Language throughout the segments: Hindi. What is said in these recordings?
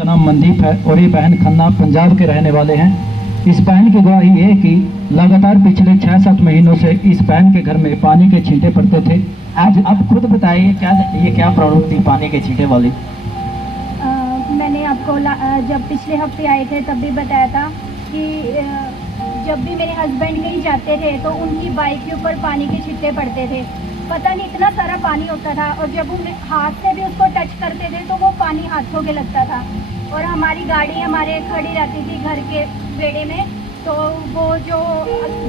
का नाम मनदीप है और ये बहन खन्ना पंजाब के रहने वाले हैं। इस बहन की गवाही है कि लगातार पिछले 6-7 महीनों से इस बहन के घर में पानी के छींटे पड़ते थे। आज आप खुद बताइए क्या प्रॉब्लम थी पानी के छींटे वाली। मैंने आपको जब पिछले हफ्ते आए थे तब भी बताया था कि जब भी मेरे हस्बैंड कहीं जाते थे तो उनकी बाइक के ऊपर पानी के छींटे पड़ते थे। पता नहीं इतना सारा पानी होता था और जब हम हाथ से भी उसको टच करते थे तो वो पानी हाथों के लगता था। और हमारी गाड़ी हमारे खड़ी रहती थी घर के बेड़े में, तो वो जो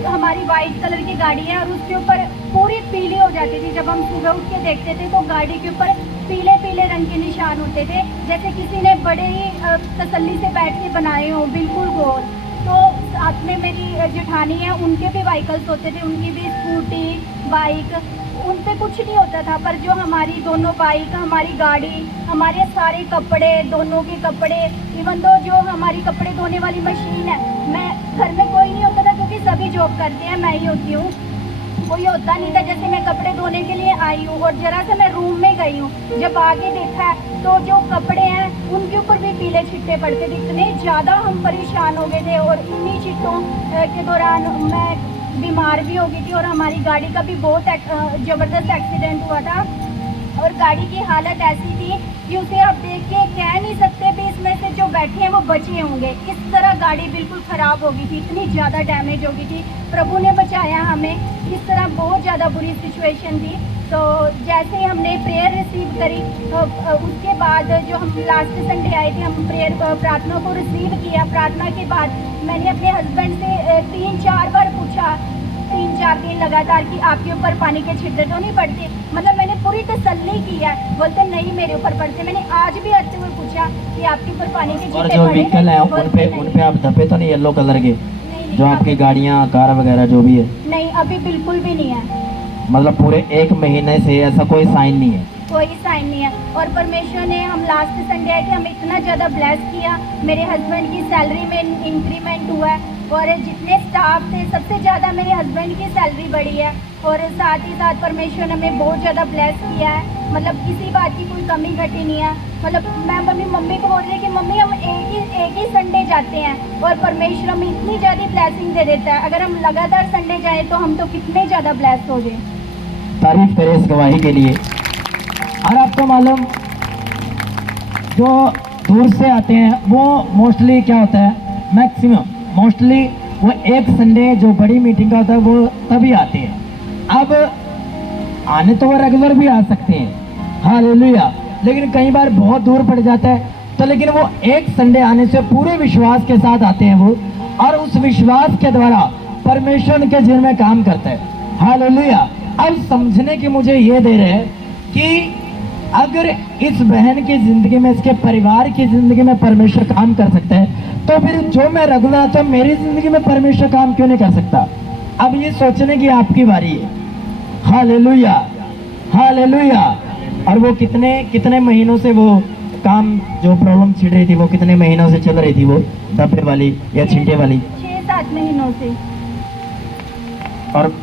हमारी वाइट कलर की गाड़ी है और उसके ऊपर पूरी पीली हो जाती थी। जब हम सुबह उठ के देखते थे तो गाड़ी के ऊपर पीले पीले रंग के निशान होते थे, जैसे किसी ने बड़े ही तसल्ली से बैठ के बनाए हों, बिल्कुल गोल। तो साथ में मेरी जेठानी है, उनके भी व्हीकल्स होते थे, उनकी भी स्कूटी बाइक, उन पे कुछ नहीं होता था। पर जो हमारी दोनों बाइक, हमारी गाड़ी, हमारे सारे कपड़े, दोनों के कपड़े, इवन दो जो हमारी कपड़े धोने वाली मशीन है, मैं घर में कोई नहीं होता था क्योंकि सभी जॉब करते हैं, मैं ही होती हूँ, कोई होता नहीं था। जैसे मैं कपड़े धोने के लिए आई हूँ और जरा से मैं रूम में गई हूँ, जब आगे देखा है तो जो कपड़े हैं उनके ऊपर भी पीले छिट्टे पड़ते थे। इतने ज़्यादा हम परेशान हो गए थे और इन्हीं छिट्टों के दौरान मैं बीमार भी हो गई थी और हमारी गाड़ी का भी बहुत ज़बरदस्त एक्सीडेंट हुआ था। और गाड़ी की हालत ऐसी थी कि उसे आप देख के कह नहीं सकते भी इसमें से जो बैठे हैं वो बचे होंगे। इस तरह गाड़ी बिल्कुल ख़राब हो गई थी, इतनी ज़्यादा डैमेज हो गई थी। प्रभु ने बचाया हमें, इस तरह बहुत ज़्यादा बुरी सिचुएशन थी। तो जैसे ही हमने प्रेयर रिसीव करी तो उसके बाद जो हम लास्ट संडे आए थे, हम प्रेयर प्रार्थना को रिसीव किया। प्रार्थना के बाद मैंने अपने हस्बैंड से 3-4 बार पूछा, 3-4 दिन लगातार, कि आपके ऊपर पानी के छिट्टे तो नहीं पड़ते। मतलब मैंने पूरी तसल्ली की है, बोलते नहीं मेरे ऊपर पड़ते। मैंने आज भी आते हुए पूछा कि आपके ऊपर पानी के छिट्टे और जो व्हीकल है उन पे आप धब्बे तो नहीं येलो कलर के, जो आपकी गाड़ियाँ कार वगैरह जो भी है? नहीं, अभी बिल्कुल भी नहीं है। मतलब पूरे 1 महीने से ऐसा कोई साइन नहीं है? कोई साइन नहीं है। और परमेश्वर ने, हम लास्ट संडे आए थे, हमें इतना ज़्यादा ब्लेस किया। मेरे हस्बैंड की सैलरी में इंक्रीमेंट हुआ है और जितने स्टाफ थे सबसे ज़्यादा मेरे हस्बैंड की सैलरी बढ़ी है। और साथ ही साथ परमेश्वर ने हमें बहुत ज़्यादा ब्लेस किया है। मतलब किसी बात की कोई कमी घटी नहीं है। मतलब मैं अपनी मम्मी को बोल रही कि मम्मी हम एक ही संडे जाते हैं और परमेश्वर हमें इतनी ज़्यादा ब्लेसिंग दे देता है। अगर हम लगातार संडे जाएँ तो हम तो कितने ज़्यादा ब्लेस हो जाए। तारीफ करें इस गवाही के लिए। और आपको मालूम, जो दूर से आते हैं वो मोस्टली क्या होता है, मैक्सिमम मोस्टली वो एक संडे जो बड़ी मीटिंग का होता है वो तभी आते हैं। अब आने तो वो रेगुलर भी आ सकते हैं, हालेलुया, लेकिन कई बार बहुत दूर पड़ जाता है तो लेकिन वो एक संडे आने से पूरे विश्वास के साथ आते हैं वो, और उस विश्वास के द्वारा परमेश्वर के जीवन में काम करता है, हालेलुया। अब समझने की मुझे ये दे रहे हैं कि अगर इस बहन की जिंदगी में, इसके परिवार की जिंदगी में परमेश्वर काम कर सकता है तो फिर जो मैं रेगुलर आता हूं मेरी जिंदगी में परमेश्वर काम क्यों नहीं कर सकता? अब ये सोचने की आपकी बारी है, हालेलुया, हालेलुया। और वो कितने महीनों से वो काम, जो प्रॉब्लम छिड़ रही थी वो कितने महीनों से चल रही थी, वो धब्बे वाली या छींटे वाली? 6-7 महीनों से। और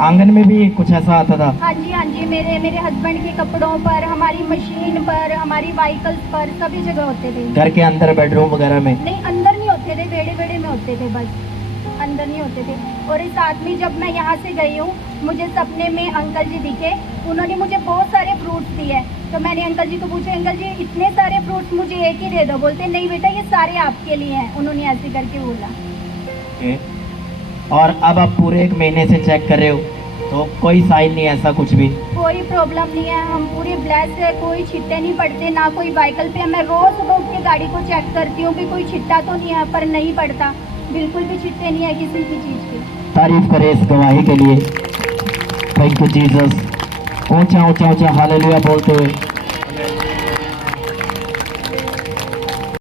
आंगन में भी कुछ ऐसा आता था? हाँ जी, मेरे हस्बैंड के कपड़ों पर, हमारी मशीन पर, हमारी व्हीकल्स पर, सभी जगह होते थे। घर के अंदर बेडरूम वगैरह में? नहीं, अंदर नहीं होते थे, बेड़े में होते थे, बस अंदर नहीं होते थे। और इस साथ में जब मैं यहाँ से गई हूँ, मुझे सपने में अंकल जी दिखे, उन्होंने मुझे बहुत सारे फ्रूट्स दिए। तो मैंने अंकल जी को पूछा, अंकल जी इतने सारे फ्रूट्स मुझे एक ही दे दो। बोलते नहीं बेटा ये सारे आपके लिए हैं, उन्होंने ऐसे करके बोला। और अब आप पूरे 1 महीने से चेक कर रहे हो तो कोई साइन नहीं, ऐसा कुछ भी? कोई प्रॉब्लम नहीं है, हम पूरे ब्लेस है, कोई छिट्टे नहीं पड़ते, ना कोई व्हीकल पे। मैं रोज सुबह उठ के गाड़ी को चेक करती हूँ कि कोई छिट्टा तो नहीं है, पर नहीं पड़ता, बिल्कुल भी छिट्टे नहीं है किसी भी चीज़ के। तारीफ करें इस गवाही के लिए। Thank you Jesus. ऊंचा ऊंचा ऊंचा हालेलुया बोलते हुए